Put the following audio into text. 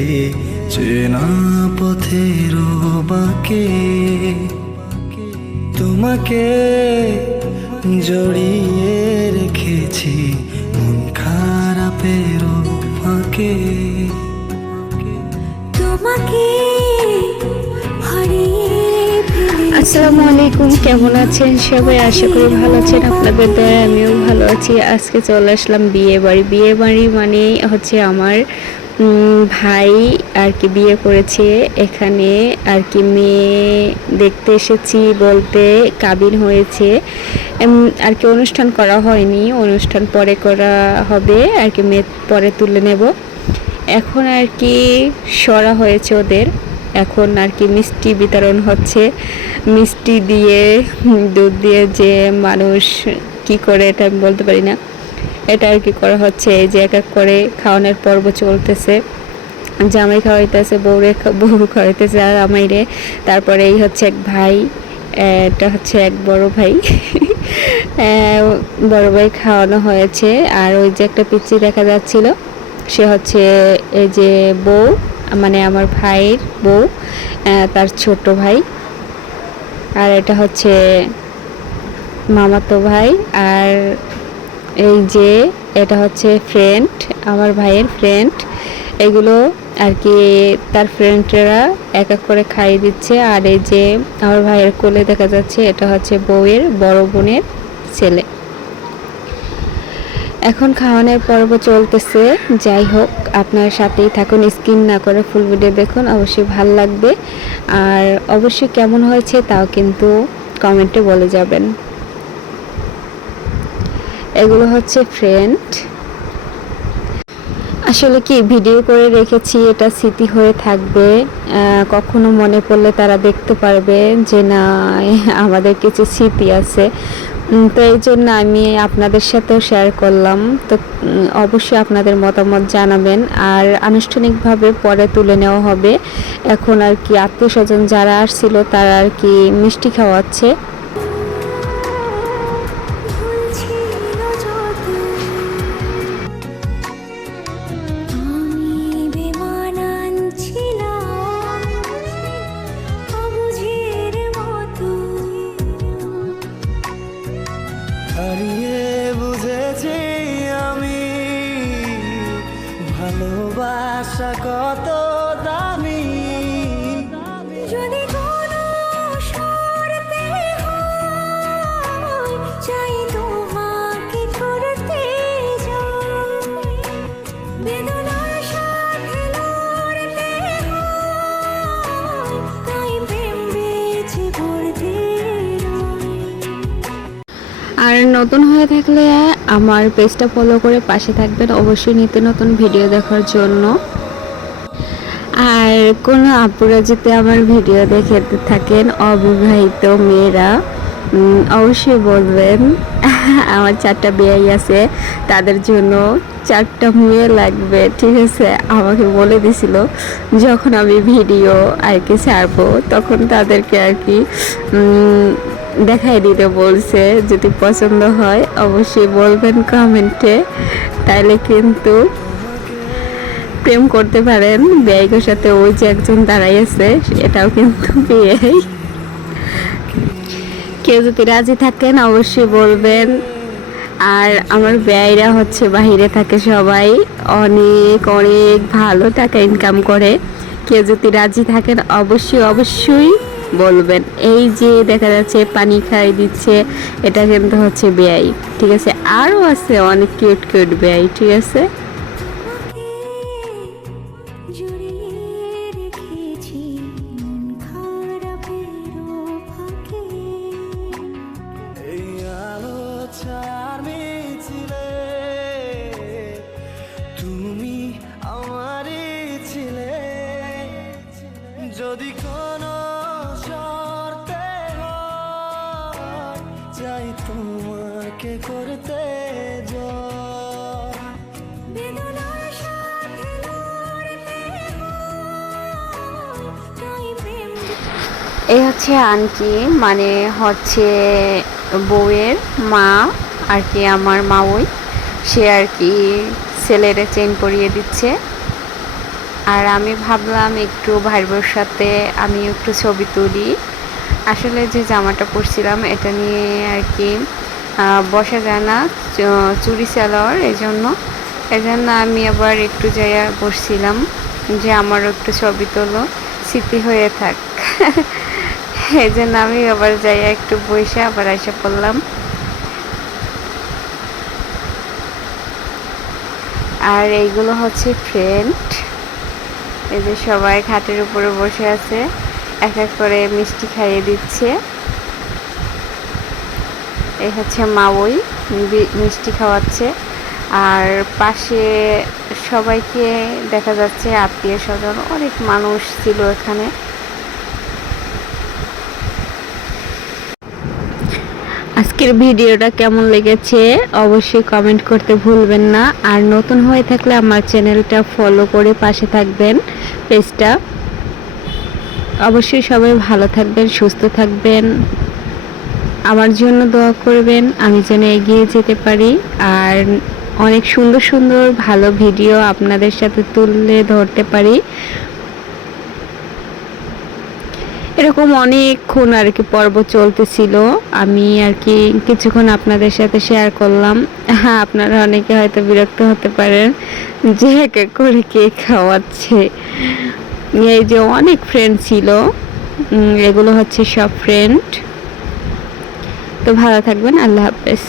রেখেছি চেনা পথের বাঁকে, তোমাকে জড়িয়ে রেখেছি মন খারাপের ফাঁকে, তোমাকে আসসালামু আলাইকুম, কেমন আছেন সবাই? আশা করি ভালো আছেন। আপনাদের দয়ায় আমিও ভালো আছি। আজকে চলে আসলাম বিয়ে বাড়ি মানে হচ্ছে আমার ভাই আর কি বিয়ে করেছে। এখানে আর কি মেয়ে দেখতে এসেছি, বলতে কাবিন হয়েছে আর কি, অনুষ্ঠান করা হয়নি, অনুষ্ঠান পরে করা হবে আর কি, মেয়ে পরে তুলে নেব। এখন আর কি সরা হয়েছে ওদের, এখন আর কি মিষ্টি বিতরণ হচ্ছে। মিষ্টি দিয়ে দুধ দিয়ে যে মানুষ কি করে এটা আমি বলতে পারি না, এটা আর কি করা হচ্ছে। এই যে এক এক করে খাওয়ানোর পর্ব চলতেছে, জামাই খাওয়াইতেছে, বউ খাওয়াইতেছে আর আমাইরে। তারপরে এই হচ্ছে এক ভাই, এটা হচ্ছে এক বড় ভাই বড় ভাই খাওয়ানো হয়েছে। আর ওই যে একটা পিচ্চি দেখা যাচ্ছিল, সে হচ্ছে এই যে বউ, মানে আমার ভাইয়ের বউ, তার ছোট ভাই। আর এটা হচ্ছে মামাতো ভাই। আর এই যে এটা হচ্ছে ফ্রেন্ড, আমার ভাইয়ের ফ্রেন্ড। এগুলো আর কি তার ফ্রেন্ডরা এক এক করে খাইয়ে দিচ্ছে। আর এই যে আমার ভাইয়ের কোলে দেখা যাচ্ছে, এটা হচ্ছে বউয়ের বড় বোনের ছেলে। এখন খাওয়ানোর পর্ব চলতেছে। যাই হোক, আপনার সাথেই থাকুন, স্কিপ না করে ফুল ভিডিও দেখুন, অবশ্যই ভালো লাগবে। আর অবশ্যই কেমন হয়েছে তাও কিন্তু কমেন্টে বলে যাবেন। এগুলো হচ্ছে ফ্রেন্ড। আসলে কি ভিডিও করে রেখেছি, এটা স্মৃতি হয়ে থাকবে। কখনো মনে পড়লে তারা দেখতে পারবে যে না, আমাদের কিছু স্মৃতি আছে। তো এই জন্য আমি আপনাদের সাথেও শেয়ার করলাম। তো অবশ্যই আপনাদের মতামত জানাবেন। আর আনুষ্ঠানিকভাবে পরে তুলে নেওয়া হবে। এখন আর কি আত্মীয় স্বজন যারা আসছিল তারা আর কি মিষ্টি খাওয়াচ্ছে। হারিয়ে বুঝেছি আমি ভালোবাসা কত দামি, যদি কোনো শর্তে হয়, চাই তোমাকে করতে যাই, বেদনার সাথে লড়তে হয়, তাই প্রেম বেঁচে পড়তে নয়। আর নতুন হয়ে থাকলে আমার পেজটা ফলো করে পাশে থাকবেন অবশ্যই নিত্য নতুন ভিডিও দেখার জন্য। আর কোনো আপুরা যদি আমার ভিডিও দেখে থাকেন, অবিবাহিত মেয়েরা, অবশ্যই বলবেন। আমার 4টা বিয়ে আছে, তাদের জন্য 4টা মেয়ে লাগবে, ঠিক আছে? আমাকে বলে দিছিল যখন আমি ভিডিও আর কি ছাড়বো, তখন তাদেরকে আর কি দেখাই দিতে বলছে। যদি পছন্দ হয় অবশ্যই বলবেন কমেন্টে, তাইলে কিন্তু প্রেম করতে পারেন। বিয়ের সাথে ওই যে একজন দাঁড়াই আছে, এটাও কিন্তু বিয়ে। কেউ যদি রাজি থাকেন অবশ্যই বলবেন। আর আমার ব্যয়রা হচ্ছে বাহিরে থাকে, সবাই অনেক অনেক ভালো টাকা ইনকাম করে। কেউ যদি রাজি থাকেন অবশ্যই বলবেন। এই যে দেখা যাচ্ছে পানি খাই দিচ্ছে, এটা কিন্তু হচ্ছে বেয়াই, ঠিক আছে? আরও আছে অনেক কিউট কিউট বেয়াই, ঠিক আছে? তুমি আমারই ছিলে, যদি কোনো শর্তে হয়, চাই তোমাকে করতে জয়, বেদনার সাথে লড়তে হয়, তাই প্রেম। এই হচ্ছে আন্টি, মানে হচ্ছে বউয়ের মা আর কি, আমার মাওই। সে আর কি ছেলের চেইন পরিয়ে দিচ্ছে। আর আমি ভাবলাম একটু ভাই বোর সাথে আমি একটু ছবি তুলি। আসলে যে জামাটা পরছিলাম এটা নিয়ে আর কি বসা যায় না, চুরি সালোয়ার, এজন্য আমি আবার একটু যাইয়া বসছিলাম যে আমারও একটু ছবি তোলো, স্মৃতি হয়ে থাক। এই জন্য আমি আবার যাইয়া একটু বসে আবার এসে পড়লাম। আর এইগুলো হচ্ছে ফ্রেন্ড, এই যে সবাই খাটের উপরে বসে আছে, এক এক করে মিষ্টি খাইয়ে দিচ্ছে। এই হচ্ছে মাওই মিষ্টি খাওয়াচ্ছে। আর পাশে সবাইকে দেখা যাচ্ছে আত্মীয় স্বজন, অনেক মানুষ ছিল এখানে। আজকের ভিডিওটা কেমন লেগেছে অবশ্যই কমেন্ট করতে ভুলবেন না। আর নতুন হয়ে থাকলে আমার চ্যানেলটা ফলো করে পাশে থাকবেন, পেজটা। অবশ্যই সবাই ভালো থাকবেন, সুস্থ থাকবেন, আমার জন্য দোয়া করবেন আমি যেন এগিয়ে যেতে পারি। আর অনেক সুন্দর সুন্দর ভালো ভিডিও আপনাদের সাথে তুলে ধরতে পারি। এরকম অনেকক্ষণ আর কি পর্ব চলতেছিল, আমি আর কি কিছুক্ষণ আপনাদের সাথে শেয়ার করলাম। হ্যাঁ, আপনারা অনেকে হয়তো বিরক্ত হতে পারেন যে এক এক করে কে খাওয়াচ্ছে। এই যে অনেক ফ্রেন্ড ছিল, এগুলো হচ্ছে সব ফ্রেন্ড। তো ভালো থাকবেন, আল্লাহ হাফেজ।